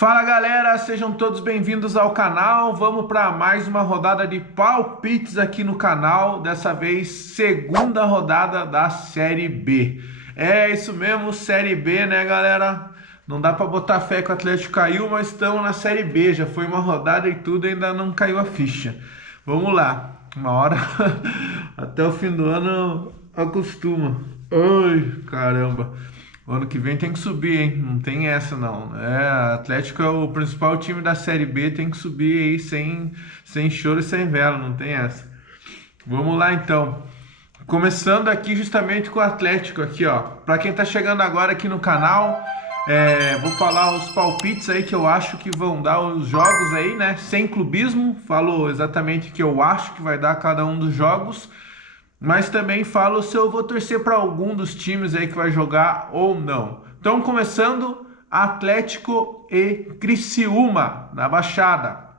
Fala galera, sejam todos bem-vindos ao canal. Vamos para mais uma rodada de palpites aqui no canal. Dessa vez, segunda rodada da Série B. É isso mesmo, Série B, né, galera? Não dá para botar fé que o Atlético caiu, mas estamos na Série B. Já foi uma rodada e tudo, ainda não caiu a ficha. Vamos lá, uma hora até o fim do ano acostuma. Ai, caramba. O ano que vem tem que subir, hein? Não tem essa, não. Atlético é o principal time da Série B, tem que subir aí sem choro e sem vela, não tem essa. Vamos lá, então. Começando aqui justamente com o Atlético aqui, ó. Para quem tá chegando agora aqui no canal, vou falar os palpites aí que eu acho que vão dar os jogos aí, né? Sem clubismo, falo exatamente o que eu acho que vai dar cada um dos jogos. Mas também falo se eu vou torcer para algum dos times aí que vai jogar ou não. Então, começando, Atlético e Criciúma, na Baixada.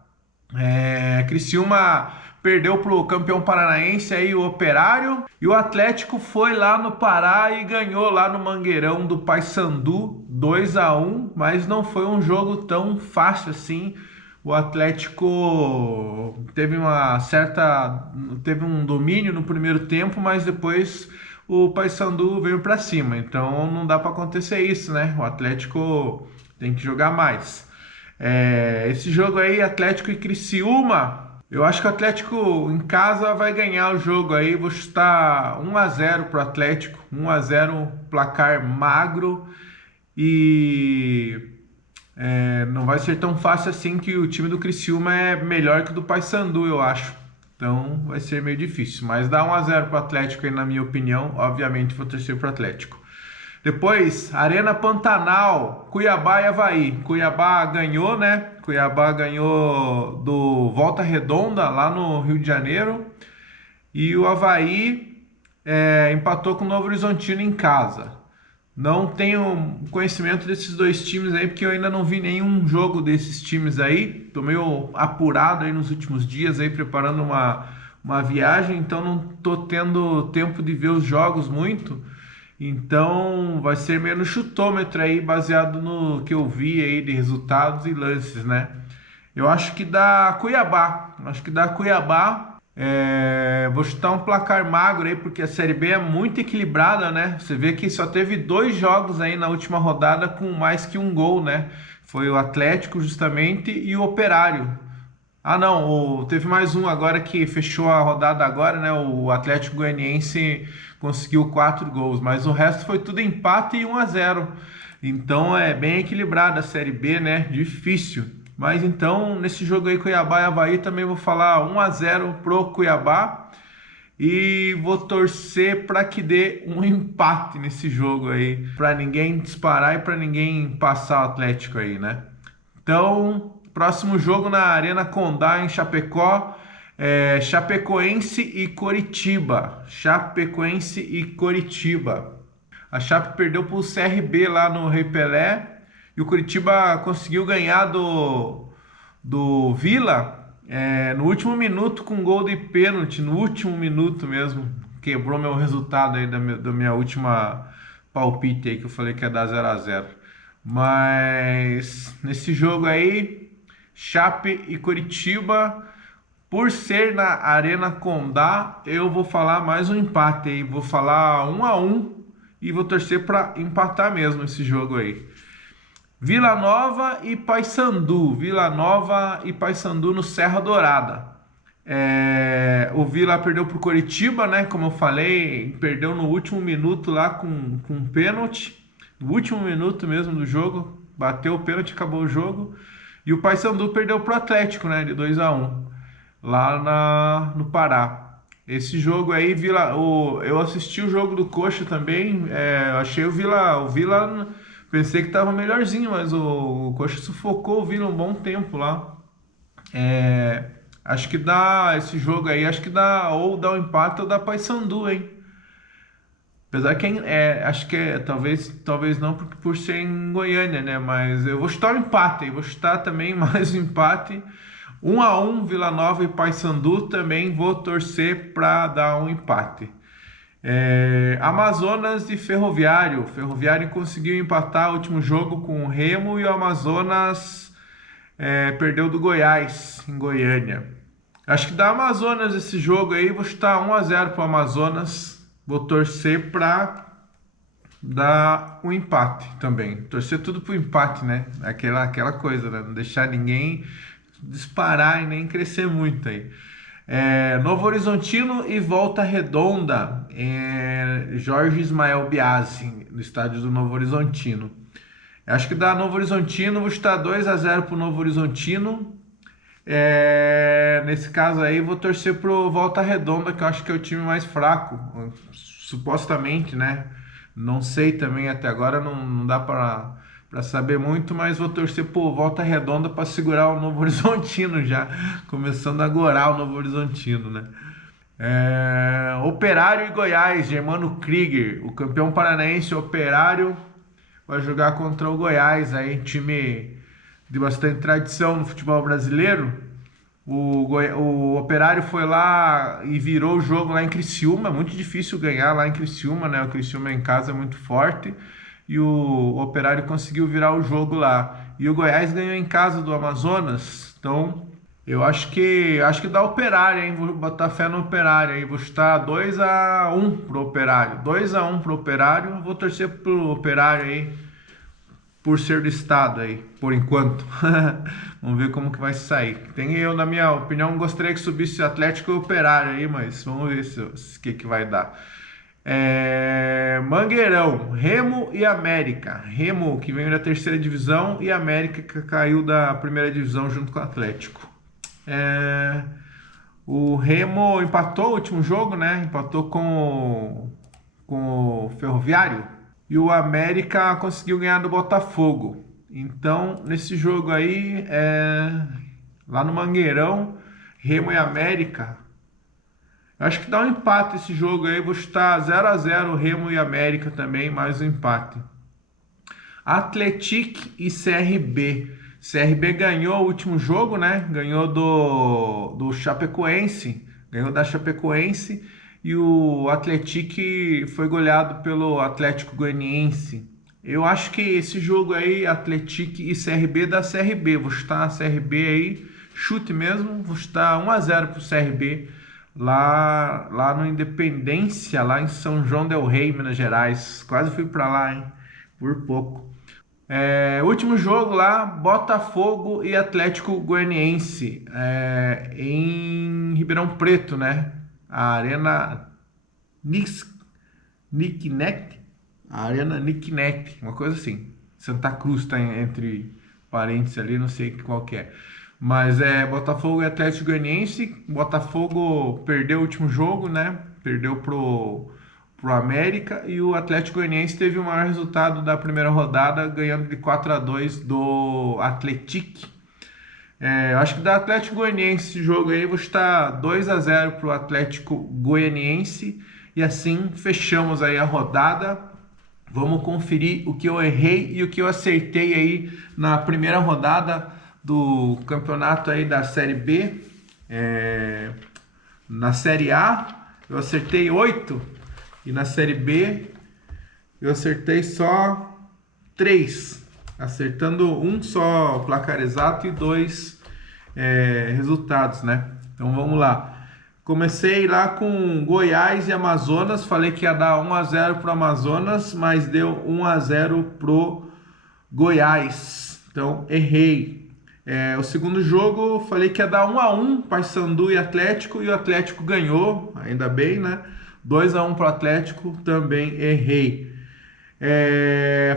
Criciúma perdeu para o campeão paranaense, aí, o Operário. E o Atlético foi lá no Pará e ganhou lá no Mangueirão do Paysandu 2-1. Mas não foi um jogo tão fácil assim. O Atlético teve um domínio no primeiro tempo, mas depois o Paysandu veio para cima. Então não dá para acontecer isso, né? O Atlético tem que jogar mais. Esse jogo aí, Atlético e Criciúma, eu acho que o Atlético em casa vai ganhar o jogo aí. Vou chutar 1-0 pro Atlético, 1-0, placar magro. Não vai ser tão fácil assim, que o time do Criciúma é melhor que o do Paysandu, eu acho. Então vai ser meio difícil. Mas dá 1-0 pro Atlético aí, na minha opinião. Obviamente vou torcer pro Atlético. Depois, Arena Pantanal, Cuiabá e Avaí. Cuiabá ganhou, né? Cuiabá ganhou do Volta Redonda, lá no Rio de Janeiro. E o Avaí empatou com o Novo Horizontino em casa. Não tenho conhecimento desses dois times aí, porque eu ainda não vi nenhum jogo desses times aí. Tô meio apurado aí nos últimos dias aí, preparando uma viagem, então não tô tendo tempo de ver os jogos muito. Então vai ser meio no chutômetro aí, baseado no que eu vi aí de resultados e lances, né? Eu acho que dá Cuiabá. Vou chutar um placar magro aí, porque a Série B é muito equilibrada, né? Você vê que só teve 2 jogos aí na última rodada com mais que um gol, né? Foi o Atlético justamente e o Operário. Ah não, teve mais um agora que fechou a rodada agora, né? O Atlético Goianiense conseguiu 4 gols, mas o resto foi tudo empate e 1-0. Então é bem equilibrada a Série B, né? Difícil. Mas então, nesse jogo aí, Cuiabá e Avaí, também vou falar 1-0 pro Cuiabá. E vou torcer para que dê um empate nesse jogo aí, para ninguém disparar e para ninguém passar o Atlético aí, né? Então, próximo jogo na Arena Condá, em Chapecó, Chapecoense e Coritiba. A Chape perdeu para o CRB lá no Rei Pelé. E o Coritiba conseguiu ganhar do Vila no último minuto, com um gol de pênalti, no último minuto mesmo. Quebrou meu resultado aí da minha última palpite aí, que eu falei que ia dar 0-0. Mas nesse jogo aí, Chape e Coritiba, por ser na Arena Condá, eu vou falar mais um empate aí. Vou falar 1-1 e vou torcer para empatar mesmo esse jogo aí. Vila Nova e Paysandu no Serra Dourada. O Vila perdeu para o Coritiba, né? Como eu falei, perdeu no último minuto lá com um pênalti. No último minuto mesmo do jogo, bateu o pênalti, acabou o jogo. E o Paysandu perdeu para o Atlético, né? De 2-1, lá no Pará. Esse jogo aí, eu assisti o jogo do Coxa também. Eu achei o Vila. Pensei que estava melhorzinho, mas o Coxa sufocou o Vila um bom tempo lá. Acho que dá esse jogo aí, ou dá um empate ou dá Paysandu, hein? Apesar que acho que talvez não, porque por ser em Goiânia, né? Mas eu vou chutar um empate, vou chutar também mais um empate. 1-1, Vila Nova e Paysandu, também vou torcer para dar um empate. Amazonas e Ferroviário. Ferroviário conseguiu empatar o último jogo com o Remo e o Amazonas perdeu do Goiás, em Goiânia. Acho que dá Amazonas esse jogo aí, vou chutar 1-0 para o Amazonas, vou torcer para dar um empate também, torcer tudo pro empate, né? Aquela coisa, né? Não deixar ninguém disparar e nem crescer muito aí. Novo Horizontino e Volta Redonda, Jorge Ismael Biasi, no estádio do Novo Horizontino. Acho que dá Novo Horizontino, vou chutar 2-0 pro Novo Horizontino. Nesse caso aí, vou torcer pro Volta Redonda, que eu acho que é o time mais fraco, supostamente, né? Não sei também, até agora não dá para saber muito, mas vou torcer por Volta Redonda para segurar o Novo Horizontino já, começando a gorar o Novo Horizontino, né? Operário e Goiás, Germano Krieger, o campeão paranaense Operário vai jogar contra o Goiás, aí time de bastante tradição no futebol brasileiro. O Operário foi lá e virou o jogo lá em Criciúma. É muito difícil ganhar lá em Criciúma, né? O Criciúma em casa é muito forte e o Operário conseguiu virar o jogo lá. E o Goiás ganhou em casa do Amazonas. Então, eu acho que dá Operário, hein? Vou botar fé no Operário aí. Vou chutar 2-1 pro Operário. 2-1 pro Operário. Vou torcer pro Operário aí, por ser do estado aí, por enquanto. Vamos ver como que vai sair. Eu, na minha opinião, gostaria que subisse Atlético e Operário aí, mas vamos ver o que vai dar. Mangueirão, Remo e América. Remo, que veio da terceira divisão, e América, que caiu da primeira divisão junto com o Atlético. O Remo empatou o último jogo, né? Empatou com o Ferroviário. E o América conseguiu ganhar do Botafogo. Então, nesse jogo aí, lá no Mangueirão, Remo e América, eu acho que dá um empate esse jogo aí. Vou chutar 0-0 Remo e América também, mais um empate. Atlético e CRB. CRB ganhou o último jogo, né? Ganhou do Chapecoense. Ganhou da Chapecoense. E o Atlético foi goleado pelo Atlético Goianiense. Eu acho que esse jogo aí, Atlético e CRB, dá CRB. Vou chutar a CRB aí, chute mesmo. Vou chutar 1-0 pro CRB, lá no Independência, lá em São João del Rei, Minas Gerais. Quase fui para lá, hein? Por pouco. Último jogo lá, Botafogo e Atlético Goianiense, em Ribeirão Preto, né? A Arena Nicknet, uma coisa assim. Santa Cruz tá entre parênteses ali, não sei qual que é. Mas Botafogo e Atlético Goianiense. Botafogo perdeu o último jogo, né? Perdeu pro América, e o Atlético Goianiense teve o maior resultado da primeira rodada, ganhando de 4-2 do Atlético. Eu acho que da Atlético Goianiense esse jogo aí, vou chutar 2-0 pro Atlético Goianiense, e assim fechamos aí a rodada. Vamos conferir o que eu errei e o que eu acertei aí na primeira rodada do campeonato aí da Série B. Na Série A eu acertei 8, e na Série B eu acertei só 3, acertando um só placar exato e 2 resultados, né? Então vamos lá. Comecei lá com Goiás e Amazonas, falei que ia dar 1-0 pro Amazonas, mas deu 1-0 pro Goiás, então errei. O segundo jogo, falei que ia dar 1-1, Paysandu e Atlético, e o Atlético ganhou, ainda bem, né? 2-1 pro Atlético, também errei.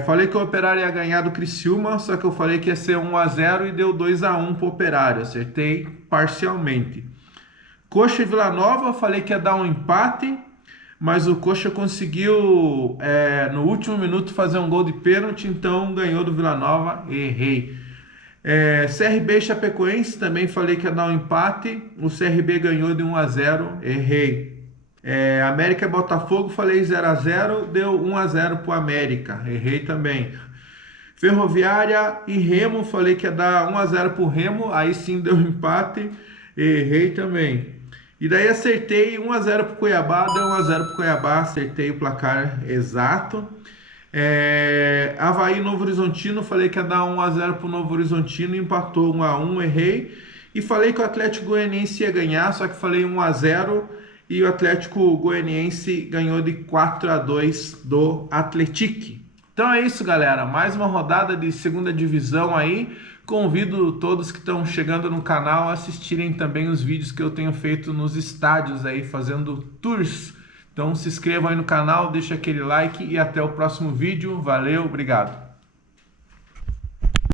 Falei que o Operário ia ganhar do Criciúma, só que eu falei que ia ser 1-0 e deu 2-1 pro Operário, acertei parcialmente. Coxa e Vila Nova, falei que ia dar um empate, mas o Coxa conseguiu no último minuto fazer um gol de pênalti, então ganhou do Vila Nova, errei. CRB e Chapecoense, também falei que ia dar um empate, o CRB ganhou de 1-0, errei. América e Botafogo, falei 0-0, deu 1-0 pro América, errei também. Ferroviária e Remo, falei que ia dar 1-0 pro Remo, aí sim deu empate, errei também. E daí acertei 1-0 pro Cuiabá, deu 1-0 pro Cuiabá, acertei o placar exato. Avaí e Novo Horizontino, falei que ia dar 1-0 pro Novo Horizontino, empatou 1-1, errei. E falei que o Atlético Goianiense ia ganhar, só que falei 1-0 e o Atlético Goianiense ganhou de 4-2 do Atlético. Então é isso, galera. Mais uma rodada de segunda divisão aí. Convido todos que estão chegando no canal a assistirem também os vídeos que eu tenho feito nos estádios aí, fazendo tours. Então se inscrevam aí no canal, deixa aquele like e até o próximo vídeo. Valeu, obrigado.